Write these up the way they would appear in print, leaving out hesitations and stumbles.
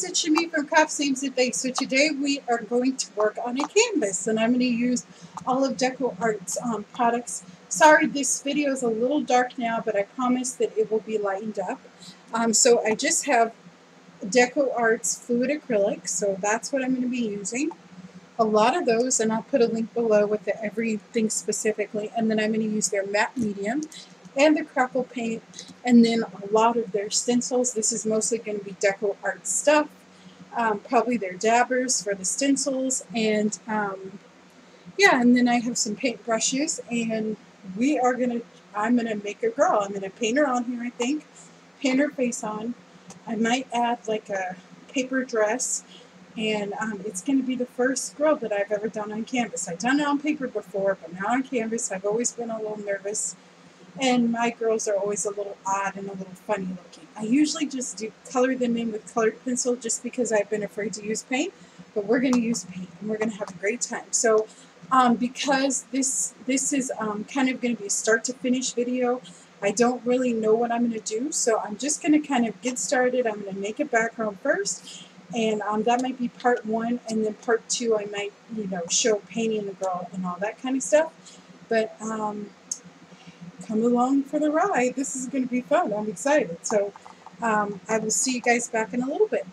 guys, it's Shami from Craft Saves and Bakes. So today we are going to work on a canvas, and I'm going to use all of Deco Art's products. Sorry, this video is a little dark now, but I promise that it will be lightened up. So I just have Deco Art's fluid acrylic, so that's what I'm going to be using. A lot of those, and I'll put a link below with everything specifically, and then I'm going to use their matte medium and the crackle paint, and then a lot of their stencils. This is mostly going to be Deco Art stuff, probably their dabbers for the stencils, and yeah, and then I have some paint brushes, and I'm gonna make a girl. I'm gonna paint her on here, I think, paint her face on. I might add like a paper dress, and it's going to be the first girl that I've ever done on canvas. I've done it on paper before, but now on canvas I've always been a little nervous. And my girls are always a little odd and a little funny looking. I usually just color them in with colored pencil just because I've been afraid to use paint. But we're going to use paint and we're going to have a great time. So because this is kind of going to be a start to finish video, I don't really know what I'm going to do. So I'm just going to kind of get started. I'm going to make a background first. And that might be part one. And then part two, I might, show painting the girl and all that kind of stuff. But come along for the ride. This is going to be fun. I'm excited. So I will see you guys back in a little bit.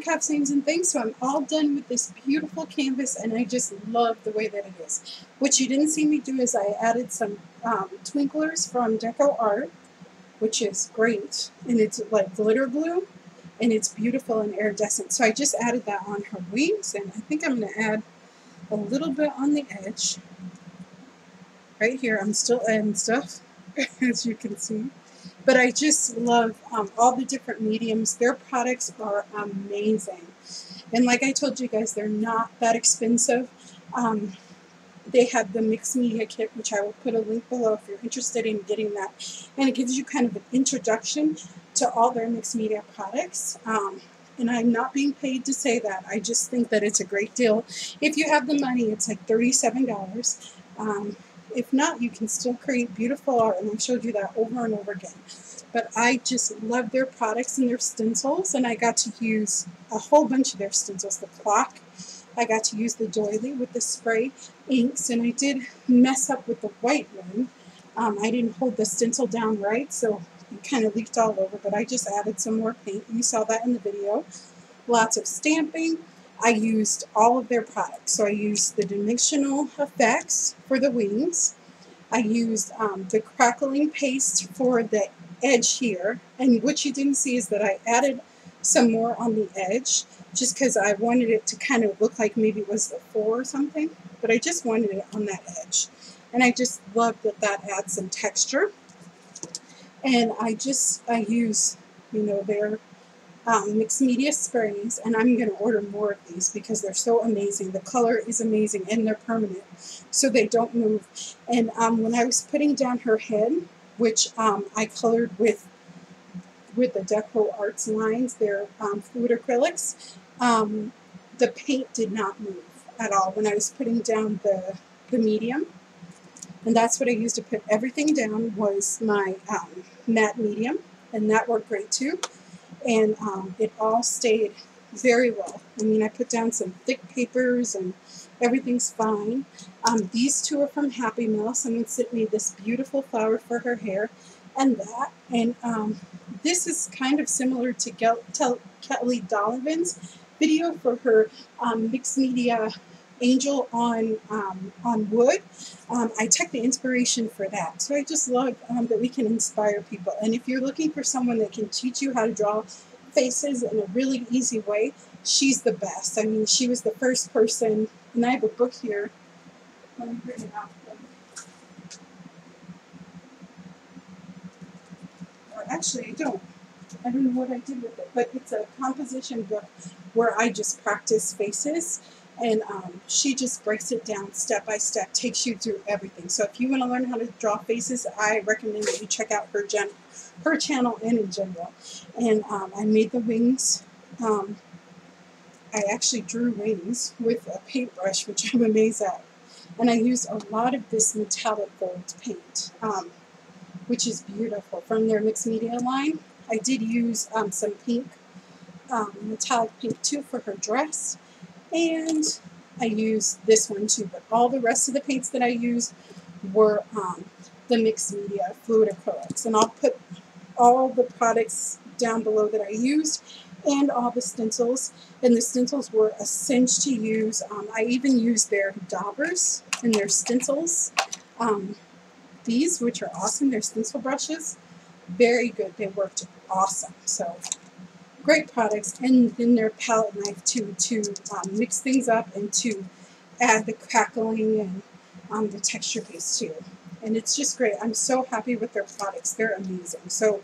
caps, names, and things. So I'm all done with this beautiful canvas, and I just love the way that it is. What you didn't see me do is I added some Twinklers from Deco Art, which is great, and it's like glitter glue, and it's beautiful and iridescent. So I just added that on her wings, and I think I'm going to add a little bit on the edge. Right here, I'm still adding stuff, as you can see. But I just love all the different mediums. Their products are amazing. And like I told you guys, they're not that expensive. They have the mixed media kit, which I will put a link below if you're interested in getting that. And it gives you kind of an introduction to all their mixed media products. And I'm not being paid to say that. I just think that it's a great deal. If you have the money, it's like $37. If not, you can still create beautiful art, and I've showed you that over and over again. But I just love their products and their stencils, and I got to use a whole bunch of their stencils. The clock, I got to use the doily with the spray inks, and I did mess up with the white one. I didn't hold the stencil down right, so it kind of leaked all over, but I just added some more paint. You saw that in the video. Lots of stamping. I used all of their products. So I used the dimensional effects for the wings. I used the crackling paste for the edge here. And what you didn't see is that I added some more on the edge just because I wanted it to kind of look like maybe it was the 4 or something. But I just wanted it on that edge. And I just love that that adds some texture. And I use, you know, their mixed media sprays, and I'm going to order more of these because they're so amazing. The color is amazing, and they're permanent, so they don't move. And when I was putting down her head, which I colored with the Deco Arts lines, their fluid acrylics, the paint did not move at all when I was putting down the medium. And that's what I used to put everything down, was my matte medium, and that worked great too. And it all stayed very well. I mean, I put down some thick papers and everything's fine. These two are from Happy Mail. Someone sent me this beautiful flower for her hair and that. And this is kind of similar to Kelly Donovan's video for her mixed media angel on wood. I took the inspiration for that. So I just love that we can inspire people. And if you're looking for someone that can teach you how to draw faces in a really easy way, she's the best. I mean, she was the first person, and I have a book here. Let me bring it out. Or actually, I don't. I don't know what I did with it, but it's a composition book where I just practice faces. And she just breaks it down step by step, takes you through everything. So if you want to learn how to draw faces, I recommend that you check out her channel and in general. And I made the wings. I actually drew wings with a paintbrush, which I'm amazed at. And I used a lot of this metallic gold paint, which is beautiful, from their mixed media line. I did use some pink, metallic pink too for her dress. And I used this one too, but all the rest of the paints that I used were the mixed media fluid acrylics. And I'll put all the products down below that I used and all the stencils. And the stencils were a cinch to use. I even used their daubers and their stencils. These, which are awesome, they're stencil brushes. Very good. They worked awesome. So great products, and then their palette knife too, to mix things up and to add the crackling and the texture base too. And it's just great. I'm so happy with their products. They're amazing. So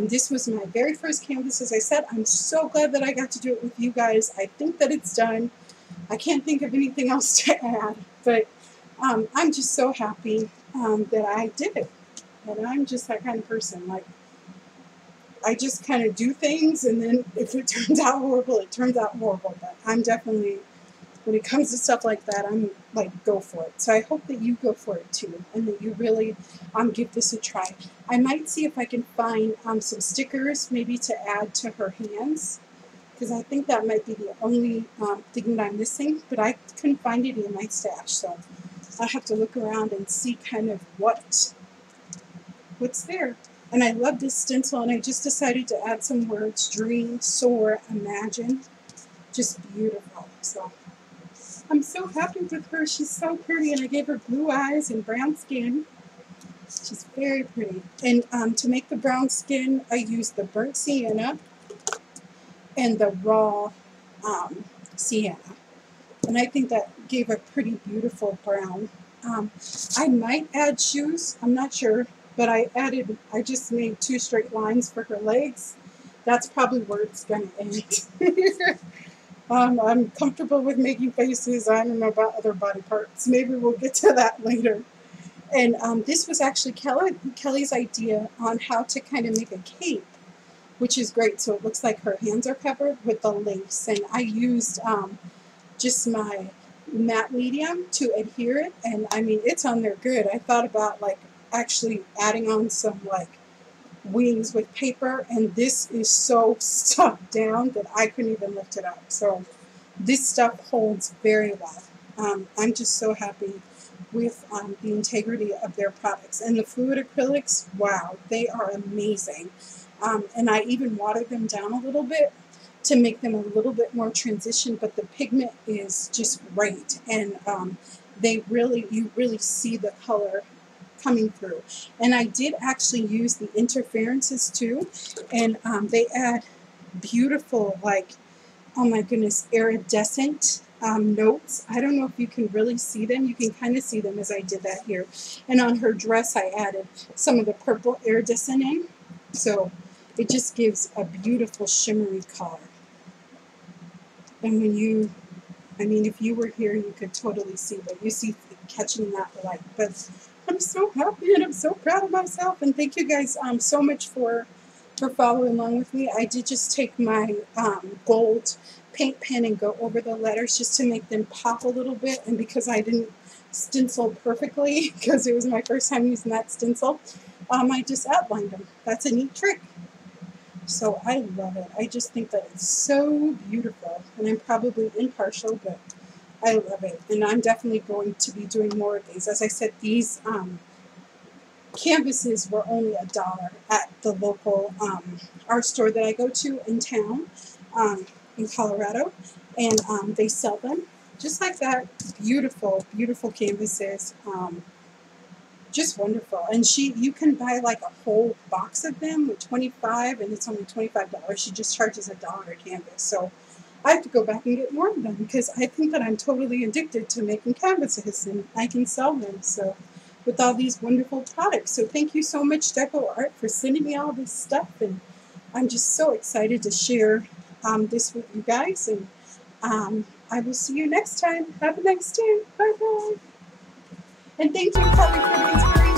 this was my very first canvas, as I said. I'm so glad that I got to do it with you guys. I think that it's done. I can't think of anything else to add, but I'm just so happy that I did it. And I'm just that kind of person. Like, I just kind of do things, and then if it turns out horrible, it turns out horrible. But I'm definitely, when it comes to stuff like that, I'm like, go for it. So I hope that you go for it too, and that you really give this a try. I might see if I can find some stickers maybe to add to her hands, because I think that might be the only thing that I'm missing, but I couldn't find it in my stash. So I'll have to look around and see kind of what's there. And I love this stencil, and I just decided to add some words: dream, soar, imagine. just beautiful. So I'm so happy with her. She's so pretty, and I gave her blue eyes and brown skin. She's very pretty. And to make the brown skin, I used the burnt sienna and the raw sienna. And I think that gave a pretty beautiful brown. I might add shoes, I'm not sure, but I just made 2 straight lines for her legs. That's probably where it's going to end. I'm comfortable with making faces. I don't know about other body parts. Maybe we'll get to that later. And this was actually Kelly's idea on how to kind of make a cape, which is great. So it looks like her hands are covered with the lace. And I used just my matte medium to adhere it, and I mean, it's on there good. I thought about like actually adding on some like wings with paper, and this is so stuck down that I couldn't even lift it up. So this stuff holds very well. I'm just so happy with the integrity of their products. And the fluid acrylics, wow, they are amazing. And I even watered them down a little bit to make them a little bit more transition, but the pigment is just great, and you really see the color coming through. And I did actually use the interferences too, and they add beautiful, like, oh my goodness, iridescent notes. I don't know if you can really see them. You can kind of see them as I did that here. And on her dress, I added some of the purple iridescent in, so it just gives a beautiful shimmery color. And if you were here, you could totally see, but you see catching that light. But I'm so happy and I'm so proud of myself. And thank you guys so much for following along with me. I did just take my gold paint pen and go over the letters just to make them pop a little bit. And because I didn't stencil perfectly, because it was my first time using that stencil, I just outlined them. That's a neat trick. So I love it. I just think that it's so beautiful, and I'm probably impartial, but I love it. And I'm definitely going to be doing more of these. As I said, these canvases were only $1 at the local art store that I go to in town in Colorado, and they sell them just like that. Beautiful, beautiful canvases. Just wonderful. And you can buy like a whole box of them with 25, and it's only $25. She just charges $1 a canvas. So I have to go back and get more of them, because I think that I'm totally addicted to making canvases, and I can sell them. So with all these wonderful products. So thank you so much, Deco Art, for sending me all this stuff, and I'm just so excited to share this with you guys. And I will see you next time. Have a nice day. Bye-bye. And thank you, Kelly, for the inspiration.